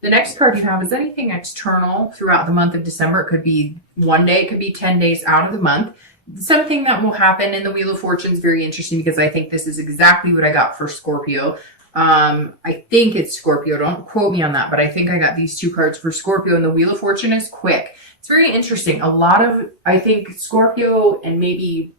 The next card you have is anything external throughout the month of December. It could be one day, it could be 10 days out of the month. Something that will happen in the Wheel of Fortune is very interesting because I think this is exactly what I got for Scorpio. I think it's Scorpio. Don't quote me on that, but I think I got these two cards for Scorpio, and the Wheel of Fortune is quick. It's very interesting. A lot of, I think Scorpio and maybe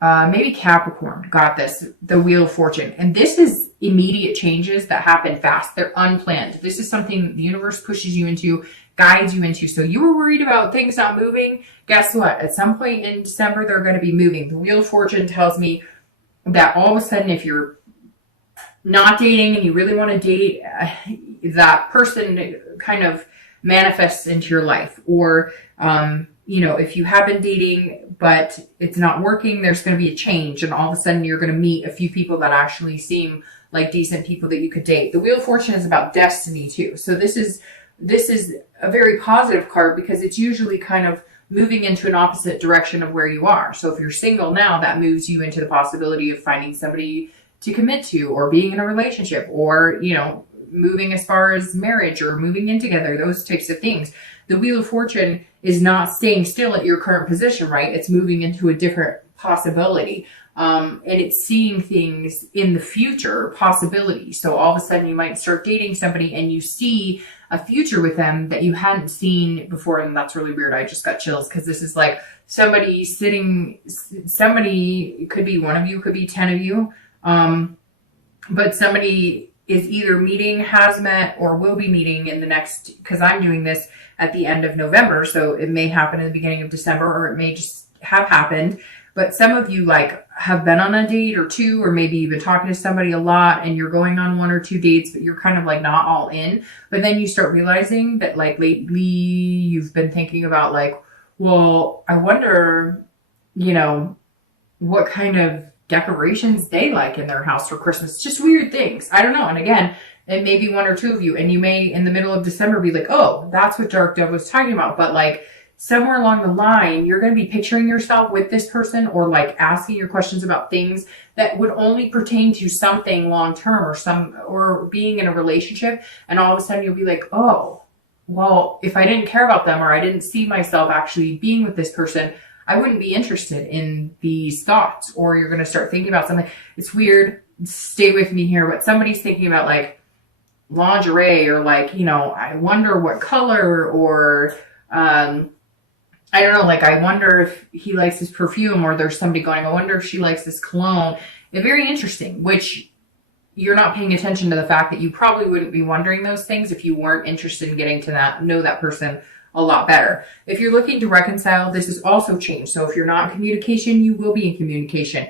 Capricorn got this, the Wheel of Fortune. And this is immediate changes that happen fast. They're unplanned. This is something the universe pushes you into, guides you into. So you were worried about things not moving. Guess what? At some point in December, they're going to be moving. The Wheel of Fortune tells me that all of a sudden, if you're not dating and you really want to date, that person kind of manifests into your life. Or, if you have been dating, but it's not working, there's going to be a change. And all of a sudden you're going to meet a few people that actually seem like decent people that you could date. The Wheel of Fortune is about destiny too. So this is a very positive card because it's usually kind of moving into an opposite direction of where you are. So if you're single now, that moves you into the possibility of finding somebody to commit to, or being in a relationship, or, moving as far as marriage or moving in together, those types of things. The Wheel of Fortune is not staying still at your current position, right? It's moving into a different possibility. And it's seeing things in the future, possibilities. So all of a sudden you might start dating somebody and you see a future with them that you hadn't seen before. And that's really weird. I just got chills because this is like somebody, it could be one of you, could be 10 of you. But somebody is either meeting, has met, or will be meeting in the next, because I'm doing this at the end of November. So it may happen in the beginning of December, or it may just have happened. But some of you have been on a date or two, or maybe you've been talking to somebody a lot and you're going on one or two dates, but you're kind of not all in. But then you start realizing that lately you've been thinking about well, I wonder, what kind of decorations they like in their house for Christmas. Just weird things. I don't know. And again, it may be one or two of you, and you may in the middle of December be like, oh, that's what Dark Dove was talking about. But somewhere along the line, you're going to be picturing yourself with this person, or asking your questions about things that would only pertain to something long term, or being in a relationship. And all of a sudden you'll be like, oh, well, if I didn't care about them, or I didn't see myself actually being with this person, I wouldn't be interested in these thoughts. Or you're going to start thinking about something. It's weird. Stay with me here. But somebody's thinking about lingerie, or I wonder what color, or I don't know, I wonder if he likes this perfume, or there's somebody going, I wonder if she likes this cologne. It's very interesting, which you're not paying attention to the fact that you probably wouldn't be wondering those things if you weren't interested in getting to know that person a lot better. If you're looking to reconcile, this is also changed. So if you're not in communication, you will be in communication.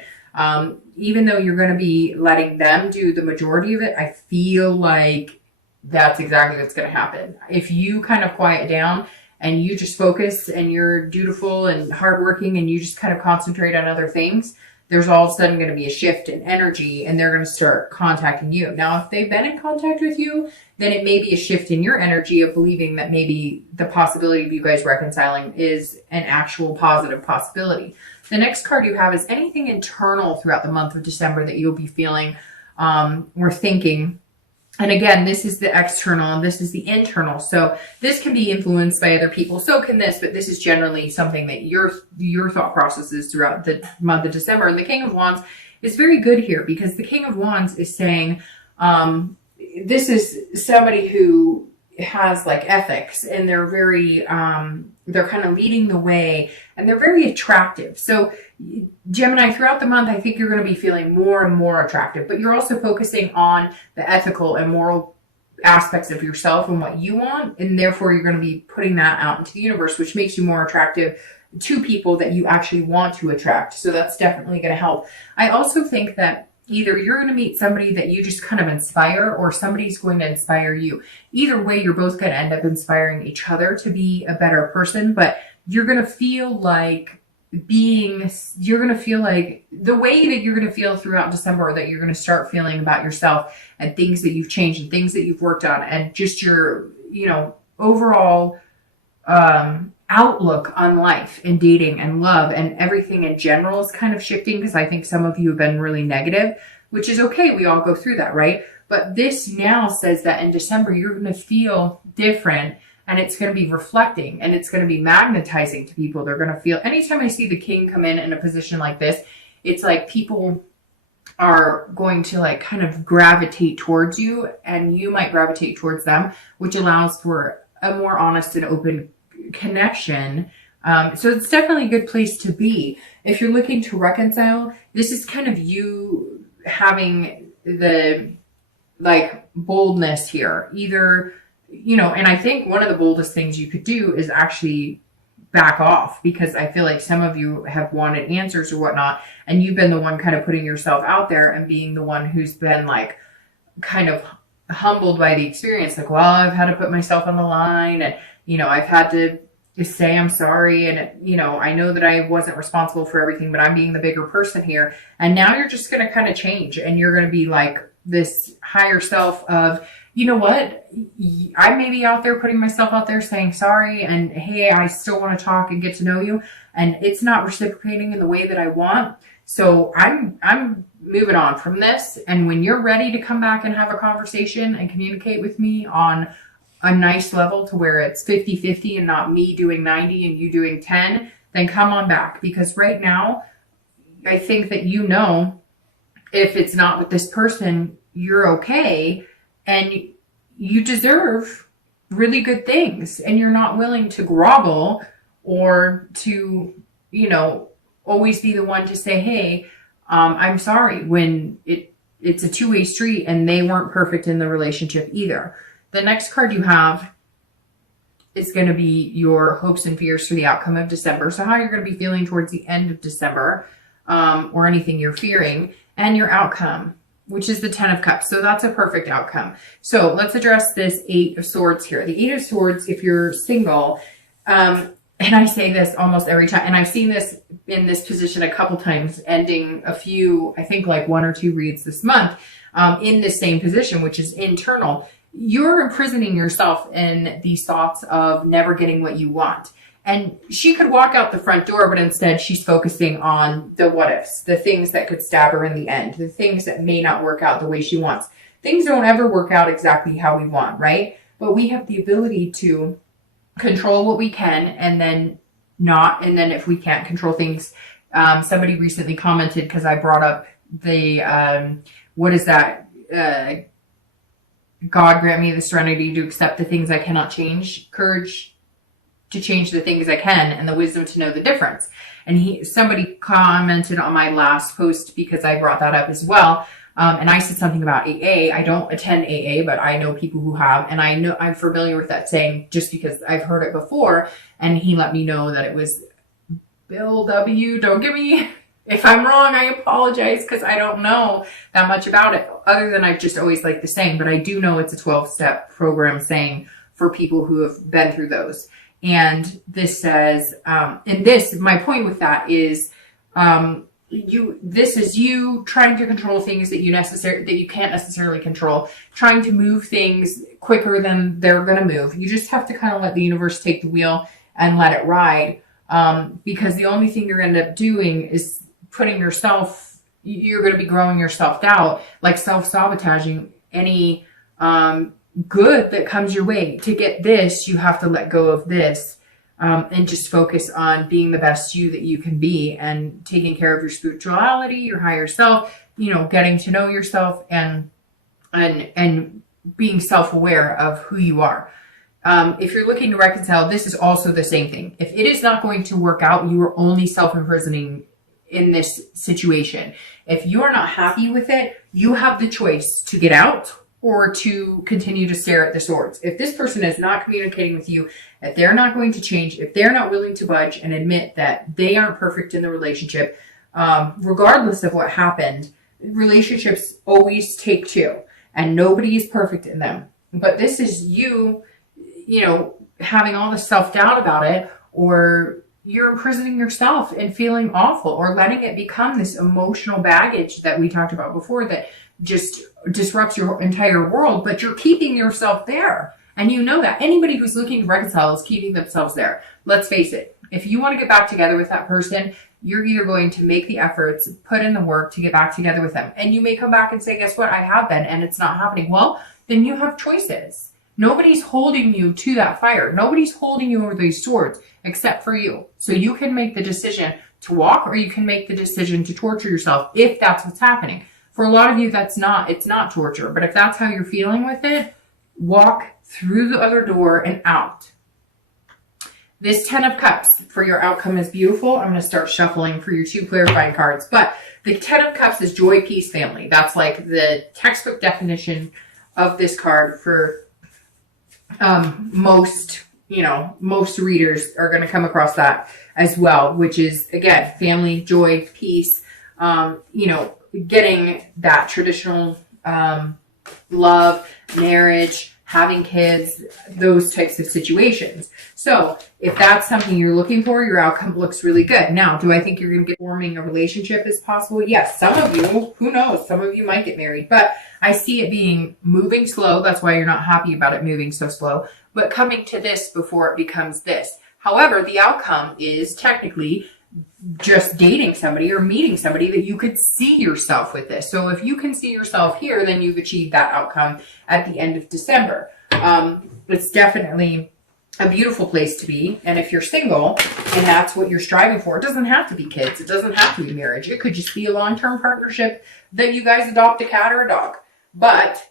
Even though you're going to be letting them do the majority of it, I feel like that's exactly what's going to happen. If you kind of quiet down and you just focus, and you're dutiful and hardworking, and you just kind of concentrate on other things, there's all of a sudden going to be a shift in energy, and they're going to start contacting you. Now, if they've been in contact with you, then it may be a shift in your energy of believing that maybe the possibility of you guys reconciling is an actual positive possibility. The next card you have is anything internal throughout the month of December that you'll be feeling or thinking. And again, this is the external and this is the internal. So this can be influenced by other people. So can this, but this is generally something that your thought processes throughout the month of December. And the King of Wands is very good here, because the King of Wands is saying, this is somebody who has ethics, and they're very, they're kind of leading the way, and they're very attractive. So Gemini, throughout the month, I think you're going to be feeling more and more attractive, but you're also focusing on the ethical and moral aspects of yourself and what you want. And therefore you're going to be putting that out into the universe, which makes you more attractive to people that you actually want to attract. So that's definitely going to help. I also think that either you're going to meet somebody that you just kind of inspire, or somebody's going to inspire you. Either way, you're both going to end up inspiring each other to be a better person, but you're going to feel like you're going to feel like the way that you're going to feel throughout December, that you're going to start feeling about yourself and things that you've changed and things that you've worked on, and just your, overall, outlook on life and dating and love and everything in general is kind of shifting, because I think some of you have been really negative which is okay. We all go through that, right? But this now says that in December, you're going to feel different, and it's going to be reflecting, and it's going to be magnetizing to people. They're going to feel, anytime I see the king come in a position like this, it's like people are going to like kind of gravitate towards you, and you might gravitate towards them, which allows for a more honest and open connection. So it's definitely a good place to be. If you're looking to reconcile, this is kind of you having the like boldness here, either, you know, and I think one of the boldest things you could do is actually back off, because I feel like some of you have wanted answers or whatnot, and you've been the one kind of putting yourself out there and being the one who's been like kind of humbled by the experience. Like, well, I've had to put myself on the line, and, you know, I've had to say I'm sorry, and, you know, I know that I wasn't responsible for everything, but I'm being the bigger person here. And now you're just going to kind of change, and you're going to be like this higher self of, you know what, I may be out there putting myself out there saying sorry, and hey, I still want to talk and get to know you, and it's not reciprocating in the way that I want. So I'm moving on from this. And when you're ready to come back and have a conversation and communicate with me on a nice level to where it's 50-50 and not me doing 90 and you doing 10, then come on back. Because right now, I think that, you know, if it's not with this person, you're okay. And you deserve really good things, and you're not willing to grovel or to, you know, always be the one to say, hey, I'm sorry, when it's a two-way street and they weren't perfect in the relationship either. The next card you have is going to be your hopes and fears for the outcome of December. So how you're going to be feeling towards the end of December, or anything you're fearing, and your outcome, which is the 10 of Cups. So that's a perfect outcome. So let's address this 8 of Swords here. The 8 of Swords, if you're single, and I say this almost every time, and I've seen this in this position a couple times, ending a few, I think like 1 or 2 reads this month, in this same position, which is internal. You're imprisoning yourself in these thoughts of never getting what you want. And she could walk out the front door, but instead she's focusing on the what ifs, the things that could stab her in the end, the things that may not work out the way she wants. Things don't ever work out exactly how we want, right? But we have the ability to control what we can, and then not. And then if we can't control things, somebody recently commented, because I brought up the, what is that? God grant me the serenity to accept the things I cannot change, courage to change the things I can, and the wisdom to know the difference. And somebody commented on my last post, because I brought that up as well. And I said something about AA. I don't attend AA, but I know people who have, and I know I'm familiar with that saying just because I've heard it before. And he let me know that it was Bill W. Don't give me, if I'm wrong, I apologize, because I don't know that much about it, other than I've just always liked the saying. But I do know it's a 12-step program saying for people who have been through those. And this says, and this, my point with that is, this is you trying to control things that you can't necessarily control, trying to move things quicker than they're going to move. You just have to kind of let the universe take the wheel and let it ride. Because the only thing you're going to end up doing is you're going to be growing your self-doubt, like self-sabotaging any, good that comes your way. To get this, you have to let go of this, and just focus on being the best you that you can be, and taking care of your spirituality, your higher self, you know, getting to know yourself, and being self-aware of who you are. If you're looking to reconcile, this is also the same thing. If it is not going to work out, you are only self-imprisoning in this situation. If you are not happy with it, you have the choice to get out or to continue to stare at the swords. If this person is not communicating with you, if they're not going to change, if they're not willing to budge and admit that they aren't perfect in the relationship, regardless of what happened, relationships always take 2, and nobody is perfect in them. But this is you know, having all this self-doubt about it, or you're imprisoning yourself and feeling awful, or letting it become this emotional baggage that we talked about before that just disrupts your entire world, but you're keeping yourself there. And you know that. Anybody who's looking to reconcile is keeping themselves there. Let's face it. If you want to get back together with that person, you're either going to make the efforts, put in the work to get back together with them. And you may come back and say, guess what? I have been, and it's not happening. Well, then you have choices. Nobody's holding you to that fire. Nobody's holding you over these swords except for you. So you can make the decision to walk, or you can make the decision to torture yourself if that's what's happening. For a lot of you, it's not torture. But if that's how you're feeling with it, walk through the other door and out. This 10 of Cups for your outcome is beautiful. I'm going to start shuffling for your 2 clarifying cards. But the 10 of Cups is joy, peace, family. That's like the textbook definition of this card for most readers are going to come across that as well, which is, again, family, joy, peace, getting that traditional love, marriage, having kids, those types of situations. So if that's something you're looking for, your outcome looks really good. Now, do I think you're going to get forming a relationship as possible? Yes. Some of you, who knows? Some of you might get married, but I see it being moving slow. That's why you're not happy about it moving so slow, but coming to this before it becomes this. However, the outcome is technically just dating somebody or meeting somebody that you could see yourself with this. So if you can see yourself here, then you've achieved that outcome at the end of December. It's definitely a beautiful place to be. And if you're single and that's what you're striving for, it doesn't have to be kids. It doesn't have to be marriage. It could just be a long-term partnership that you guys adopt a cat or a dog. But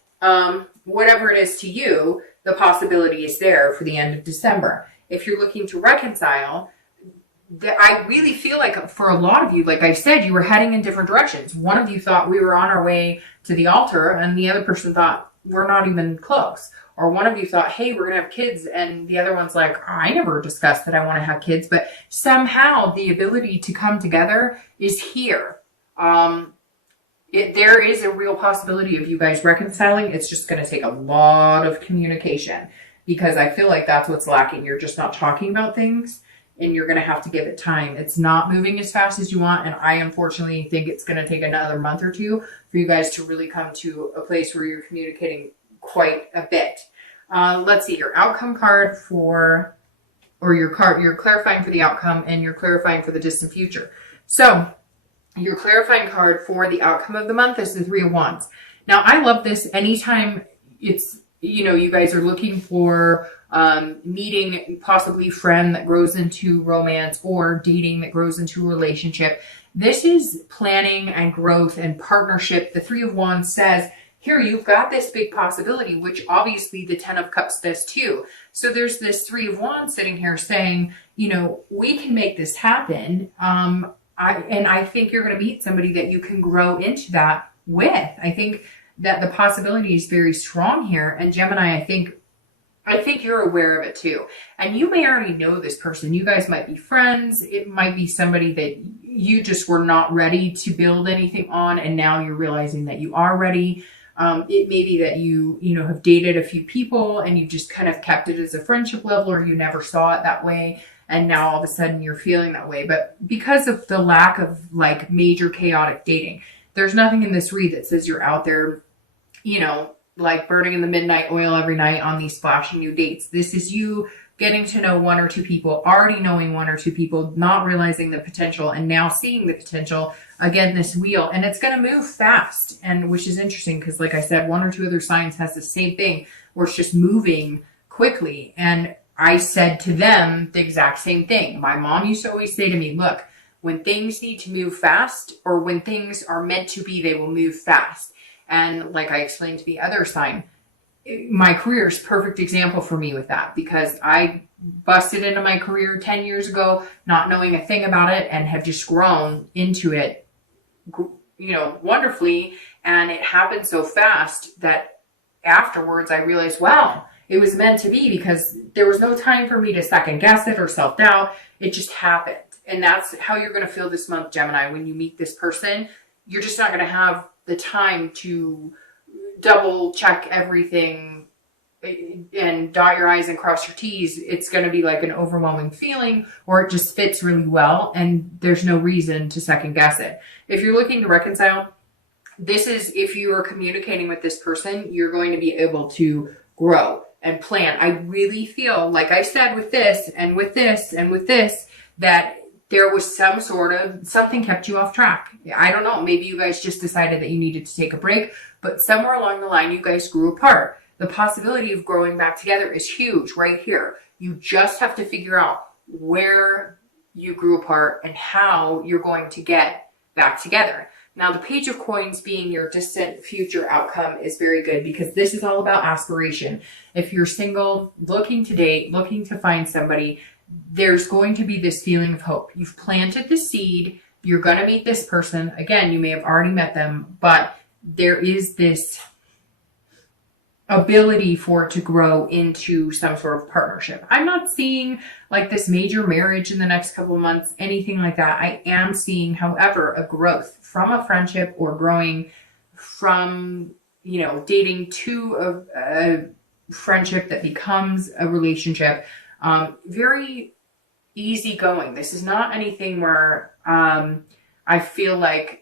whatever it is to you, the possibility is there for the end of December. If you're looking to reconcile, I really feel like for a lot of you, like I said, you were heading in different directions. One of you thought we were on our way to the altar, and the other person thought we're not even close. Or one of you thought, hey, we're going to have kids. And the other one's like, I never discussed that I want to have kids. But somehow the ability to come together is here. There is a real possibility of you guys reconciling. It's just going to take a lot of communication, because I feel like that's what's lacking. You're just not talking about things, and you're going to have to give it time. It's not moving as fast as you want. And I unfortunately think it's going to take another month or two for you guys to really come to a place where you're communicating quite a bit. Let's see, your outcome card you're clarifying for the outcome, and you're clarifying for the distant future. So your clarifying card for the outcome of the month is the 3 of Wands. Now, I love this anytime it's, you guys are looking for meeting possibly friend that grows into romance, or dating that grows into a relationship. This is planning and growth and partnership. The 3 of Wands says, here, you've got this big possibility, which obviously the 10 of Cups does too. So there's this 3 of Wands sitting here saying, we can make this happen. I think you're going to meet somebody that you can grow into that with. I think that the possibility is very strong here. And Gemini, I think you're aware of it too. And you may already know this person. You guys might be friends. It might be somebody that you just were not ready to build anything on, and now you're realizing that you are ready. It may be that you have dated a few people and you just kind of kept it as a friendship level, or you never saw it that way, and now all of a sudden you're feeling that way. But because of the lack of like major chaotic dating, there's nothing in this read that says you're out there, like burning in the midnight oil every night on these flashy new dates. This is you getting to know 1 or 2 people, already knowing 1 or 2 people, not realizing the potential, and now seeing the potential. Again, this wheel, and it's going to move fast, and which is interesting because, like I said, 1 or 2 other signs has the same thing where it's just moving quickly. And I said to them the exact same thing. My mom used to always say to me, look, when things need to move fast, or when things are meant to be, they will move fast. And like I explained to the other sign, my career is a perfect example for me with that, because I busted into my career 10 years ago, not knowing a thing about it, and have just grown into it, wonderfully. And it happened so fast that afterwards I realized, wow, it was meant to be, because there was no time for me to second guess it or self-doubt. It just happened. And that's how you're going to feel this month, Gemini. When you meet this person, you're just not going to have the time to double check everything and dot your I's and cross your T's. It's going to be like an overwhelming feeling, or it just fits really well, and there's no reason to second guess it. If you're looking to reconcile, this is, if you are communicating with this person, you're going to be able to grow and plan. I really feel, like I said, with this and with this and with this, that there was something kept you off track. I don't know. Maybe you guys just decided that you needed to take a break, but somewhere along the line, you guys grew apart. The possibility of growing back together is huge right here. You just have to figure out where you grew apart and how you're going to get back together. Now, the Page of Coins being your distant future outcome is very good because this is all about aspiration. If you're single, looking to date, looking to find somebody, there's going to be this feeling of hope. You've planted the seed. You're going to meet this person. Again, you may have already met them, but there is this ability for it to grow into some sort of partnership. I'm not seeing like this major marriage in the next couple of months, anything like that. I am seeing, however, a growth from a friendship or growing from, dating to a friendship that becomes a relationship. Very easygoing. This is not anything where I feel like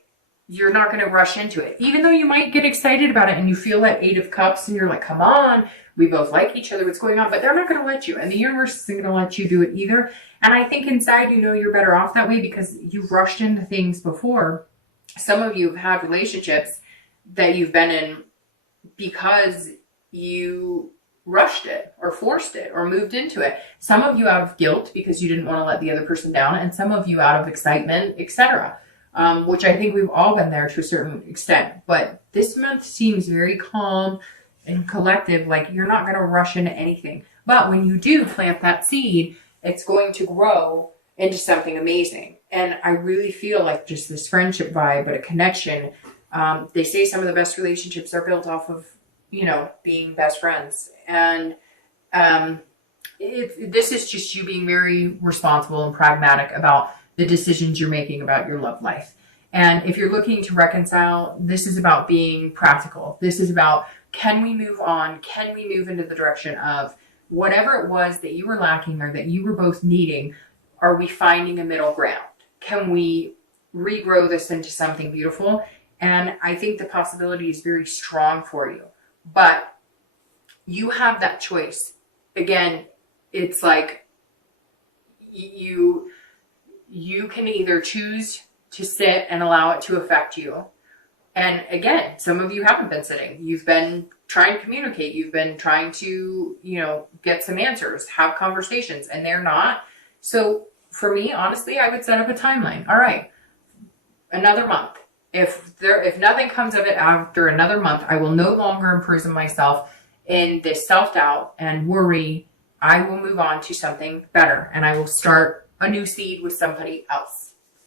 you're not going to rush into it, even though you might get excited about it and you feel that 8 of Cups and you're like, come on, we both like each other, what's going on? But they're not going to let you, and the universe isn't going to let you do it either. And I think inside, you're better off that way because you've rushed into things before. Some of you have had relationships that you've been in because you rushed it or forced it or moved into it. Some of you out of guilt because you didn't want to let the other person down, and some of you out of excitement, etc. Which I think we've all been there to a certain extent. But this month seems very calm and collective, like you're not going to rush into anything. But when you do plant that seed, it's going to grow into something amazing. And I really feel like just this friendship vibe, but a connection. They say some of the best relationships are built off of, being best friends. And this is just you being very responsible and pragmatic about the decisions you're making about your love life. And if you're looking to reconcile, this is about being practical. This is about, can we move on? Can we move into the direction of whatever it was that you were lacking or that you were both needing? Are we finding a middle ground? Can we regrow this into something beautiful? And I think the possibility is very strong for you, but you have that choice. Again, it's like you can either choose to sit and allow it to affect you. And again, some of you haven't been sitting. You've been trying to communicate. You've been trying to, get some answers, have conversations, and they're not. So for me, honestly, I would set up a timeline. All right, another month. If nothing comes of it after another month, I will no longer imprison myself in this self-doubt and worry. I will move on to something better, and I will start a new seed with somebody else.